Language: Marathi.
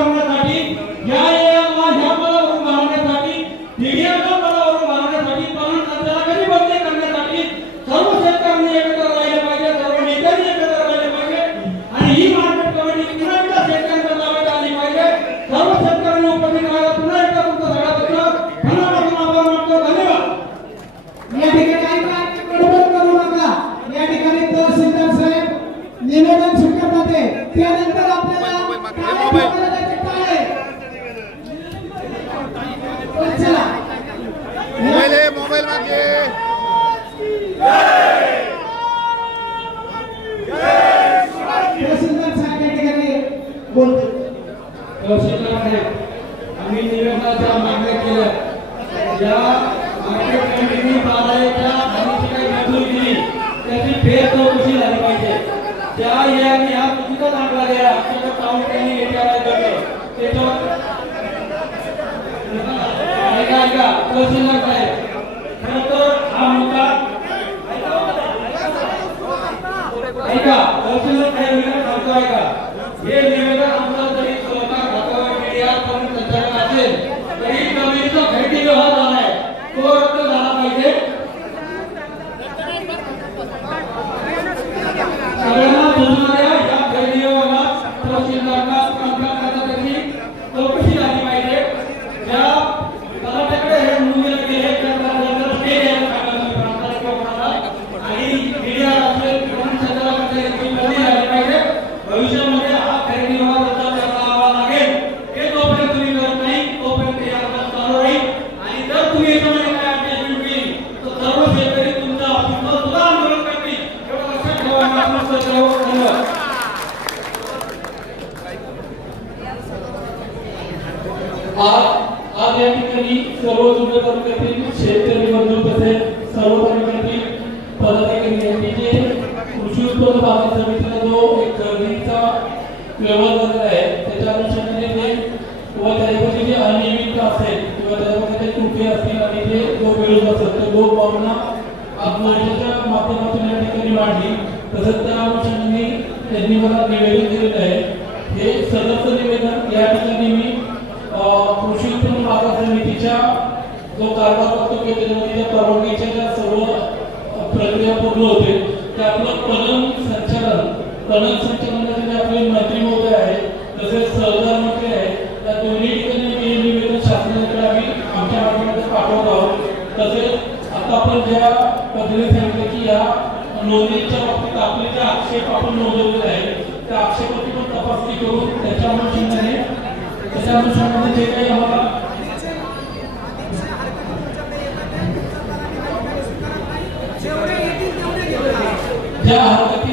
करण्यासाठी या एएमला ह्या पदावरून मारण्यासाठी मीडियाच्या पदावरून मारण्यासाठी पवन खात्याला कधी बदली करण्यासाठी सर्व शेतकऱ्यांनी एकत्र राहिले पाहिजे सर्व नेत्यांनी एकत्र राहिले पाहिजे आणि ही मार्केट कमिटी पुन्हा एकदा शेतकऱ्यांच्या ताब्यात आली पाहिजे. सर्व शेतकऱ्यांनी उपस्थित राहायला पुन्हा एकदा तुमचं मनापासून आभार मानतो. धन्यवाद. या ठिकाणी या ठिकाणी तहसीलदार साहेब निवेदन स्वीकारतात त्यानंतर बोलतो आम्ही निवेदनाच्या मागण्या केल्या. ज्या मार्केट कमिटीने बाराच्या आम्ही काही मंजुरी दिली त्याची फेर चौकशी झाली पाहिजे. त्या याने ह्या चुकीचा दाखला दिला त्याच्यावर ऐका ऐका तहसीलदार साहेब खरं तर हा मुद्दा ऐका तहसीलदार साहेब सांगतो ऐका. हे निवेदन आमचं जरी सहकार खात्यावर मीडिया करून संचालक असेल तरी जमिनीचा खरेदी व्यवहार झाला आहे तो रद्द झाला पाहिजे सगळ्यांना बोलणाऱ्या या खरेदी व्यवहारात तहसीलदारांना कंत्राटदाराला त्याची चौकशी झाली पाहिजे ज्या तलाठ्याकडे हे मुलीला गेले त्या तलाठ्याला स्टे द्यायला सांगायला प्रांताला किंवा कोणाला आणि मीडिया असेल किंवा संचालकाकडे याची बदली झाली पाहिजे भविष्यामध्ये हा खरेदी व्यवहार रद्द करावा लागेल हे जोपर्यंत तुम्ही करत नाही तोपर्यंत हे आंदोलन चालू राहील आणि जर तुम्ही याच्यामध्ये काय अडजस्टमेंट केली तर सर्व शेतकरी तुमच्या ऑफिसवर सुद्धा आंदोलन करतील एवढं लक्षात ठेवा मला धन्यवाद आज आज या ठिकाणी सर्व जुन्या तालुक्यातील शेतकरी तसेच सर्व तालुक्यातील पदाधिकारी यांनी जे कृषी उत्पन्न बाजार समितीला जो एक व्यवहार झालेला आहे त्याच्या अनुषंगाने ते किंवा त्याच्यामध्ये जे म्हणजे अनियमितता असेल किंवा त्याच्यामध्ये म्हणजे काही त्रुटी असतील आणि जे विरोध असेल लोक भावना आज माध्यमातून या ठिकाणी मांडली तसंच त्या अनुषंगाने त्यांनी मला निवेदन दिलेलं आहे. हे सदस्य निवेदन या ठिकाणी मी कृषी उत्पन्न बाजार समितीच्या जो कारभार करतो किंवा त्याच्यामध्ये परवानगीच्या ज्या सर्व प्रक्रिया पूर्ण होते ते आपलं पणन संचालन पणन संचालनाचे जे आपले मंत्री महोदय आहेत तसेच सहकार मंत्री आहे त्या दोन्ही ठिकाणी मी निवेदन शासनाकडे आम्ही आमच्या माध्यमातून पाठवत आहोत. तसेच आता आपण ज्या नोंदणीच्या बाबतीत आपले जे आक्षेप आपण नोंदवलेले आहेत त्या आक्षेपाची पण तपासणी करून त्याच्या अनुषंगाने त्याच्या अनुषंगाने जे काही आम्हाला ज्या हरकती येतील त्या सर्व हरकती